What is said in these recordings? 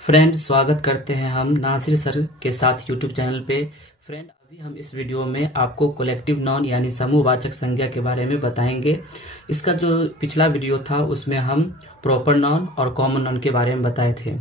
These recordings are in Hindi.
फ्रेंड, स्वागत करते हैं हम नासिर सर के साथ यूट्यूब चैनल पे। फ्रेंड, अभी हम इस वीडियो में आपको कलेक्टिव नाउन यानी समूहवाचक संज्ञा के बारे में बताएंगे। इसका जो पिछला वीडियो था उसमें हम प्रॉपर नाउन और कॉमन नाउन के बारे में बताए थे।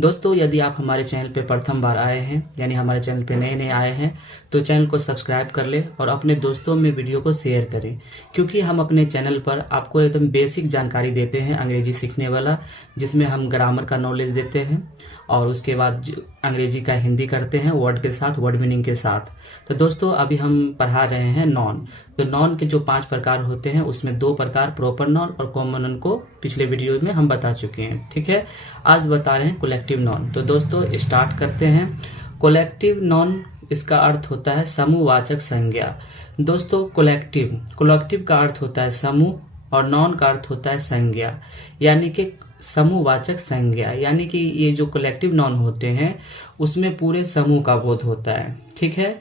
दोस्तों, यदि आप हमारे चैनल पे प्रथम बार आए हैं यानी हमारे चैनल पे नए नए आए हैं तो चैनल को सब्सक्राइब कर ले और अपने दोस्तों में वीडियो को शेयर करें, क्योंकि हम अपने चैनल पर आपको एकदम बेसिक जानकारी देते हैं अंग्रेजी सीखने वाला, जिसमें हम ग्रामर का नॉलेज देते हैं और उसके बाद अंग्रेजी का हिंदी करते हैं वर्ड के साथ, वर्ड मीनिंग के साथ। तो दोस्तों, अभी हम पढ़ा रहे हैं नॉन। तो नॉन के जो 5 प्रकार होते हैं उसमें 2 प्रकार प्रॉपर नॉन और कॉमन नॉन को पिछले वीडियो में हम बता चुके हैं। ठीक है, आज बता रहे हैं कलेक्टिव नॉन। तो दोस्तों, स्टार्ट करते हैं। कलेक्टिव नॉन, इसका अर्थ होता है समूहवाचक संज्ञा। दोस्तों, कलेक्टिव का अर्थ होता है समूह और नॉन का अर्थ होता है संज्ञा, यानी कि समूहवाचक संज्ञा। यानी कि ये जो कलेक्टिव नाउन होते हैं उसमें पूरे समूह का बोध होता है। ठीक है,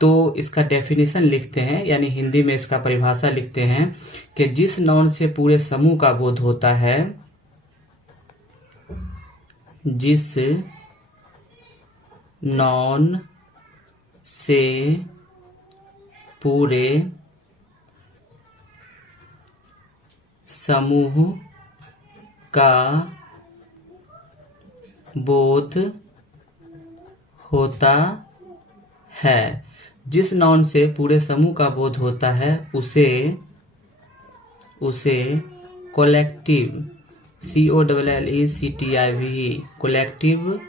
तो इसका डेफिनेशन लिखते हैं, यानी हिंदी में इसका परिभाषा लिखते हैं कि जिस नाउन से पूरे समूह का बोध होता है, जिस नाउन से पूरे समूह का बोध होता है, जिस नाउन से पूरे समूह का बोध होता है उसे कलेक्टिव COLLECTIV कलेक्टिव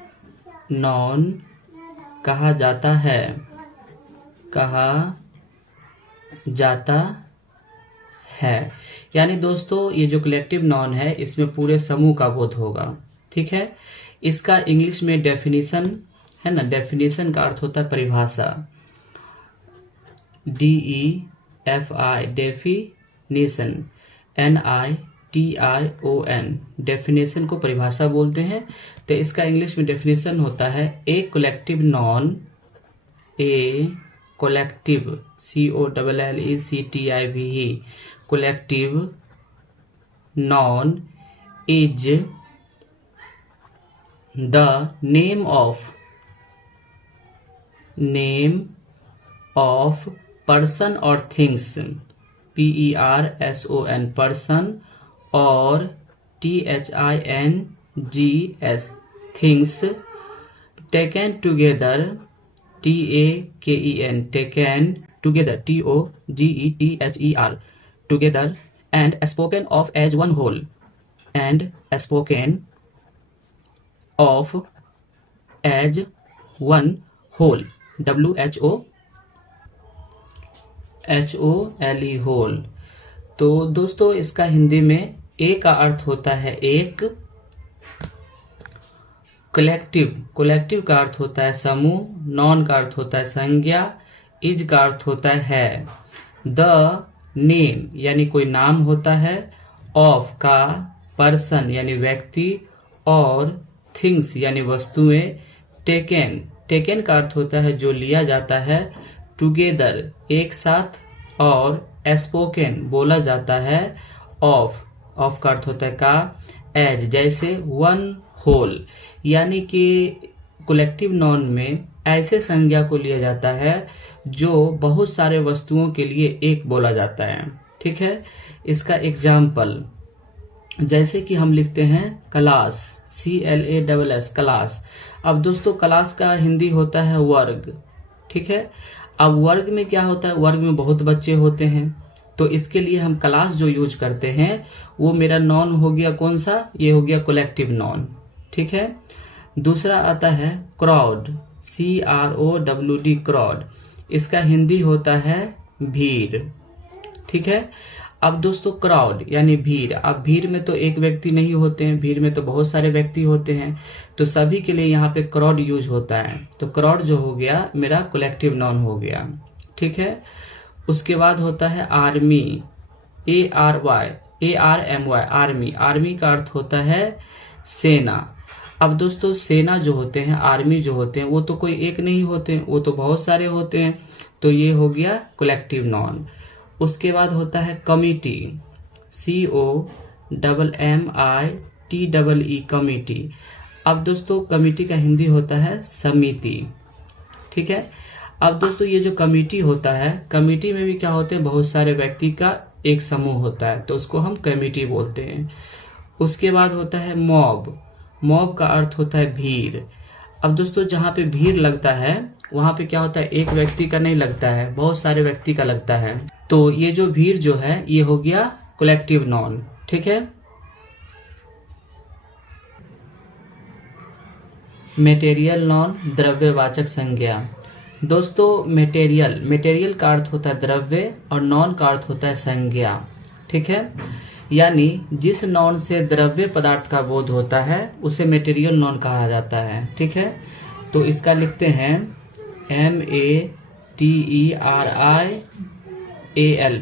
नाउन कहा जाता है। यानी दोस्तों, ये जो कलेक्टिव नाउन है इसमें पूरे समूह का बोध होगा। ठीक है, इसका इंग्लिश में डेफिनेशन है ना, डेफिनेशन का अर्थ होता है परिभाषा, DEFI डेफिनेशन, NITION डेफिनेशन को परिभाषा बोलते हैं। तो इसका इंग्लिश में डेफिनेशन होता है a collective noun, collective COLLECTIV collective noun is the name of person or things, PERSON person, or THINGS things, taken together, TAKEN taken together, TOGETHER together, and spoken of as one whole, and spoken of as one whole, WHOLE whole। तो दोस्तों, इसका हिंदी में ए का अर्थ होता है एक, कलेक्टिव का अर्थ होता है समूह, नॉन का अर्थ होता है संज्ञा, इज का अर्थ होता है द नेम यानी कोई नाम होता है, ऑफ का पर्सन यानी व्यक्ति, और थिंग्स यानी वस्तुएं, टेकन का अर्थ होता है जो लिया जाता है, टुगेदर एक साथ, और स्पोकन बोला जाता है, ऑफ का अर्थ होता है का, एज जैसे, वन होल यानी कि कलेक्टिव नाउन में ऐसे संज्ञा को लिया जाता है जो बहुत सारे वस्तुओं के लिए एक बोला जाता है। ठीक है, इसका एग्जाम्पल जैसे कि हम लिखते हैं क्लास, CLASS क्लास। अब दोस्तों, क्लास का हिंदी होता है वर्ग। ठीक है, अब वर्ग में क्या होता है, वर्ग में बहुत बच्चे होते हैं, तो इसके लिए हम क्लास जो यूज करते हैं वो मेरा नॉन हो गया, कौन सा, ये हो गया कलेक्टिव नॉन। ठीक है, दूसरा आता है क्राउड, CROWD क्राउड, इसका हिंदी होता है भीड़। ठीक है, अब दोस्तों, क्राउड यानी भीड़। अब भीड़ में तो एक व्यक्ति नहीं होते हैं, भीड़ में तो बहुत सारे व्यक्ति होते हैं, तो सभी के लिए यहाँ पे क्राउड यूज होता है। तो क्राउड जो हो गया मेरा कलेक्टिव नाउन हो गया। ठीक है, उसके बाद होता है आर्मी, ARMY आर्मी का अर्थ होता है सेना। अब दोस्तों, सेना जो होते हैं, आर्मी जो होते हैं, वो तो कोई एक नहीं होते हैं, वो तो बहुत सारे होते हैं, तो ये हो गया कलेक्टिव नाउन। उसके बाद होता है कमिटी, COMMITEE कमिटी। अब दोस्तों कमिटी का हिंदी होता है समिति, ठीक है। अब दोस्तों ये जो कमिटी होता है, कमिटी में भी क्या होते हैं, बहुत सारे व्यक्ति का एक समूह होता है, तो उसको हम कमिटी बोलते हैं। उसके बाद होता है मॉब। मॉब का अर्थ होता है भीड़। अब दोस्तों जहाँ पे भीड़ लगता है वहां पे क्या होता है, एक व्यक्ति का नहीं लगता है, बहुत सारे व्यक्ति का लगता है। तो ये जो भीड़ जो है ये हो गया कलेक्टिव नाउन, ठीक है। मटेरियल नाउन, द्रव्यवाचक संज्ञा। दोस्तों मटेरियल का अर्थ होता है द्रव्य और नाउन का अर्थ होता है संज्ञा, ठीक है। यानी जिस नाउन से द्रव्य पदार्थ का बोध होता है उसे मटेरियल नाउन कहा जाता है, ठीक है। तो इसका लिखते हैं METERIAL,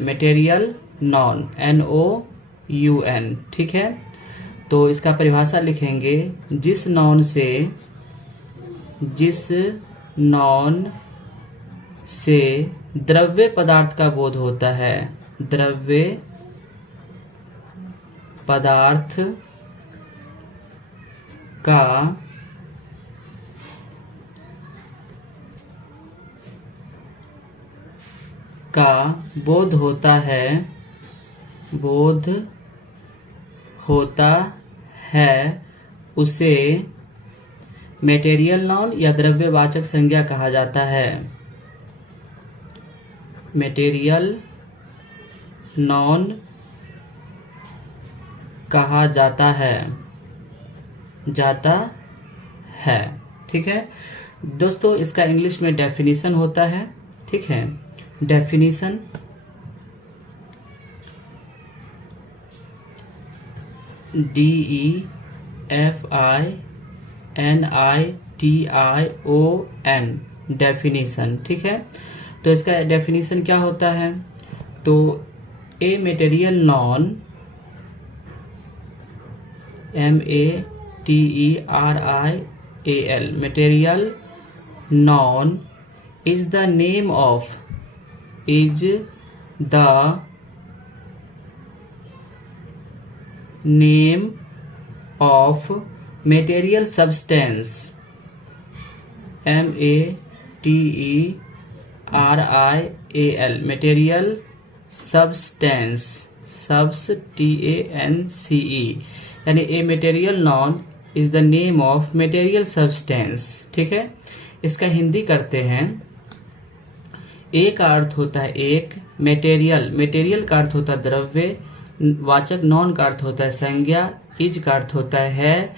मटेरियल नाउन, NOUN, ठीक है। तो इसका परिभाषा लिखेंगे, जिस नाउन से द्रव्य पदार्थ का बोध होता है, द्रव्य पदार्थ का बोध होता है उसे मटेरियल नाउन या द्रव्यवाचक संज्ञा कहा जाता है। मटेरियल नाउन कहा जाता है, ठीक है। दोस्तों इसका इंग्लिश में डेफिनेशन होता है, ठीक है। डेफिनेशन, DEFINITION, डेफिनेशन, ठीक है। तो इसका डेफिनेशन क्या होता है, तो a material non, METERIAL, material non is the name of material substance, METERIAL, material substance, यानी a material non is the name of material substance, ठीक है। इसका हिंदी करते हैं। ए का अर्थ होता है एक, मटेरियल का अर्थ होता है द्रव्य, वाचक नॉन का अर्थ होता है संज्ञा, इज का अर्थ होता है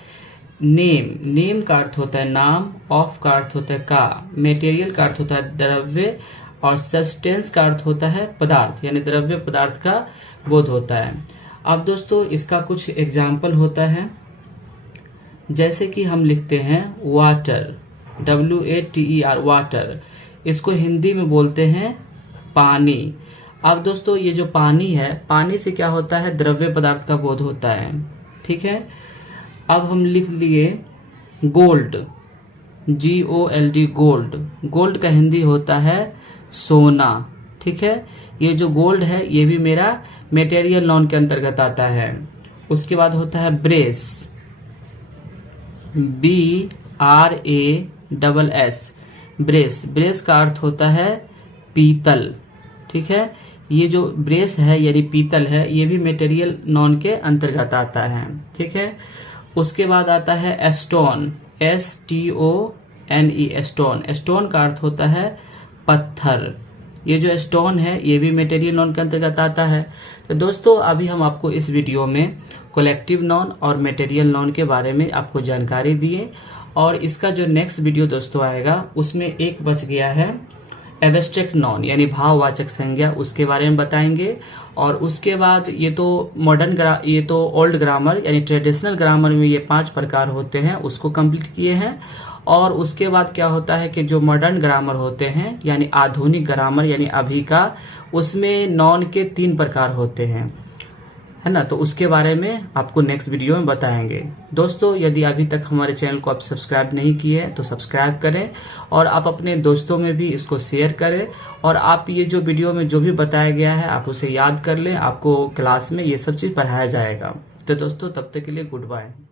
नेम का अर्थ होता है नाम, ऑफ का अर्थ होता है का, मटेरियल का अर्थ होता है द्रव्य और सब्सटेंस का अर्थ होता है पदार्थ, यानी द्रव्य पदार्थ का बोध होता है। अब दोस्तों इसका कुछ एग्जाम्पल होता है, जैसे कि हम लिखते हैं वाटर, WATER, वाटर, इसको हिंदी में बोलते हैं पानी। अब दोस्तों ये जो पानी है, पानी से क्या होता है, द्रव्य पदार्थ का बोध होता है, ठीक है। अब हम लिख लिए गोल्ड, GOLD, गोल्ड का हिंदी होता है सोना, ठीक है। ये जो गोल्ड है ये भी मेरा मटेरियल नॉन के अंतर्गत आता है। उसके बाद होता है ब्रेस, BRASS, ब्रेस का अर्थ होता है पीतल, ठीक है। ये जो ब्रेस है यानी पीतल है, ये भी मटेरियल नॉन के अंतर्गत आता है, ठीक है। उसके बाद आता है स्टोन, STONE, स्टोन का अर्थ होता है पत्थर। ये जो स्टोन है ये भी मटेरियल नॉन के अंतर्गत आता है। तो दोस्तों अभी हम आपको इस वीडियो में कलेक्टिव नॉन और मटेरियल नॉन के बारे में आपको जानकारी दिए, और इसका जो नेक्स्ट वीडियो दोस्तों आएगा उसमें एक बच गया है एब्स्ट्रैक्ट नॉन यानी भाववाचक संज्ञा, उसके बारे में बताएंगे। और उसके बाद ये तो ओल्ड ग्रामर यानी ट्रेडिशनल ग्रामर में ये 5 प्रकार होते हैं, उसको कंप्लीट किए हैं। और उसके बाद क्या होता है कि जो मॉडर्न ग्रामर होते हैं यानी आधुनिक ग्रामर यानी अभी का, उसमें नॉन के 3 प्रकार होते हैं, है ना। तो उसके बारे में आपको नेक्स्ट वीडियो में बताएंगे। दोस्तों यदि अभी तक हमारे चैनल को आप सब्सक्राइब नहीं किए हैं तो सब्सक्राइब करें, और आप अपने दोस्तों में भी इसको शेयर करें, और आप ये जो वीडियो में जो भी बताया गया है आप उसे याद कर लें, आपको क्लास में ये सब चीज़ पढ़ाया जाएगा। तो दोस्तों तब तक के लिए गुड बाय।